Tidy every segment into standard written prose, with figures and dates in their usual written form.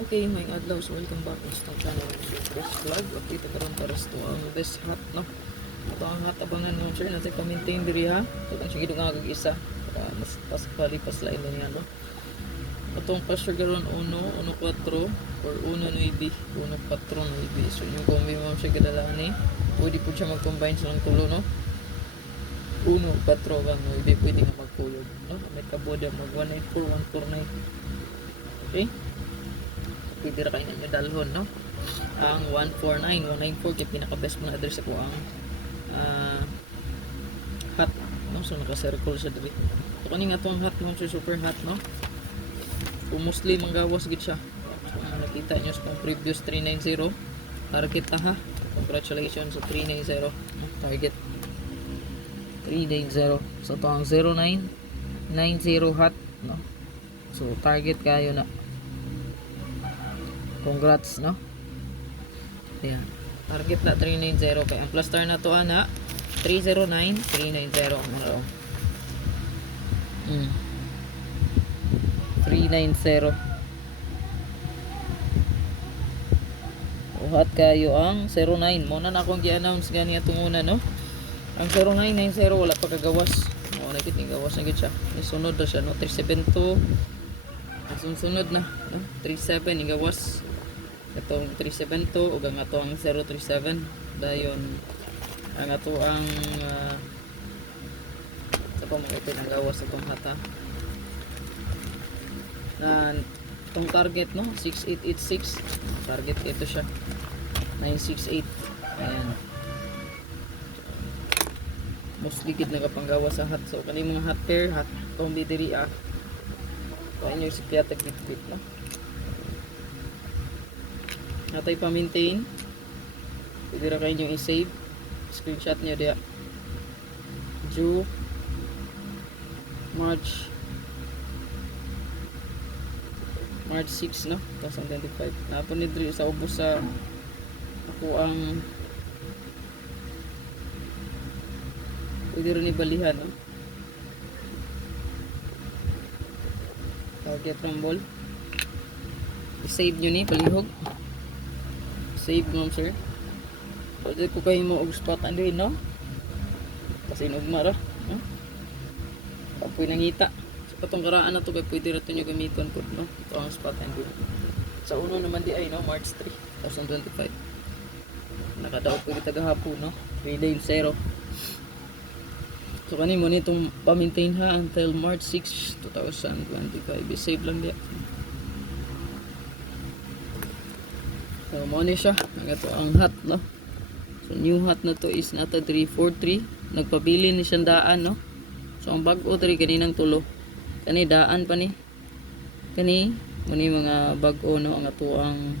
Okay, may adlaw, so welcome back sa itong channel ng Best Vlog. Update karon para sa ang best hat, no? Ito ang hat abangan mo, sir, natin pa-maintain diri ha. Ito ang sige nga kag-isa. Mas pas lain na niya, no? Itong pressure karon 1.4 or 1.9, 1.4.9. So yung kombi mo siya kadalaan eh. Pwede po siya mag-combine sa ng tulo, no? 1.4 kang 9, pwede nga magkuyog, no? May kaboda mag 194, 149. Okay? Pwede ra kayo ninyo dalhon, no? Ang 149, 194 kay pinaka-best mo na address ako ang hat, no? So naka-circle siya diri. So kaning atong hat mo, super hat, no? So mostly manggawas gid siya. So nakita niyo sa previous 390 target ta ha. Congratulations sa 390 target 390. So to ang 0990 hat, no? So target kayo na. Congrats, no? Ayan. Target na 390. Kaya ang plus star na to ana 309, 390. 390. Uhat kayo ang 09. Muna na akong gi-announce gani atong una, no? Ang 0990 wala pa kagawas. Mo na kiting gawas na gid siya. Isunod na siya, no? 372. Sunod na, no? 37 igawas. Itong 372 ug ang ato ang 037 dayon ang ato ang sa pa mga ito nagawas itong hata na itong target, no? 6886 target ito siya 968. Ayan, mostly kid nagapanggawa sa hat. So kani mga hat pair, hat kombi diri kaya nyo si Piata Git-Git, no? Natay pa-maintain. Pwede ra kayo nyo i-save. Screenshot nyo diya. Due March 6, no? 2025. Napon ni diri sa ubos sa ako ang pwede rin ibalihan, no? Target rumble. I-save nyo ni palihog. Save mo, sir. Pwede po kayo mo og spot andin, no? Kasi inugma ra, no? Apoy nangita. So katong karaan na to kay pwede ra to nyo gamiton po, no? Ito ang spot andin. Sa uno naman di ay, no? March 3, 2025. Nakadaot po kita gahapon, no? 3.0. So kanimo nitong pa-maintain ha until March 6, 2025. I-save lang diya. So mo ni siya. Ito ang hat, no? So new hat na to is nata 343. Nagpabili ni siyang daan, no? So ang bag-o diri kaninang tulo. Kani daan pa ni. Kani mo ni mga bag-o, no? Ang ato ang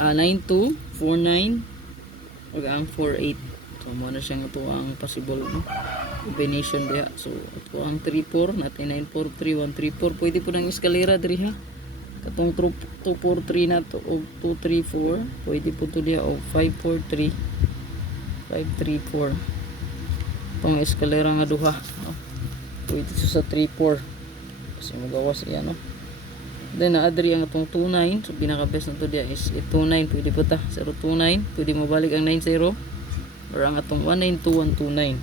9249 ug ang 48. So mo na siyang ito ang possible, no? Combination diha. So ito ang 34 natin 943 134. Pwede po nang eskalera diri ha. Katong 243 na to o 234 pwede po to diha o 543 534 pang eskalera nga duha, no? Pwede to sa 34 kasi magawas iya, no? Then naadri ang atong 29. So pinaka best na to diha is 29. Pwede po ta 029. Pwede mo balik ang 90 or ang atong 192 129.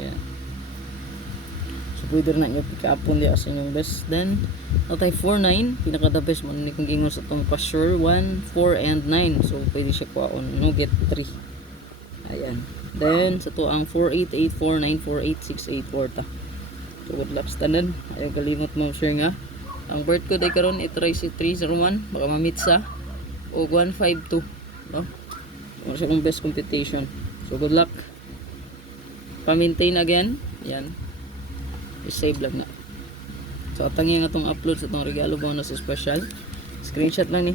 Ayan. Pwede rin na nyo pick-upon diya sa inyong best. Then natay 49, pinaka the best mo ni kung gingon sa itong pasure 1, 4, and 9. So pwede siya kuhaon, no? Get 3. Ayan. Then sa to ang 4884948684 ta. So good luck tanan. Ayaw kalimot mo share nga. Ang birth code ay karon i-try si 301 baka ma-meet sa o 152, no? Ano siya yung best computation. So good luck. Pa-maintain again. Yan. I-save lang na. So atangi nga itong upload sa itong regalo bonus special. Screenshot lang ni.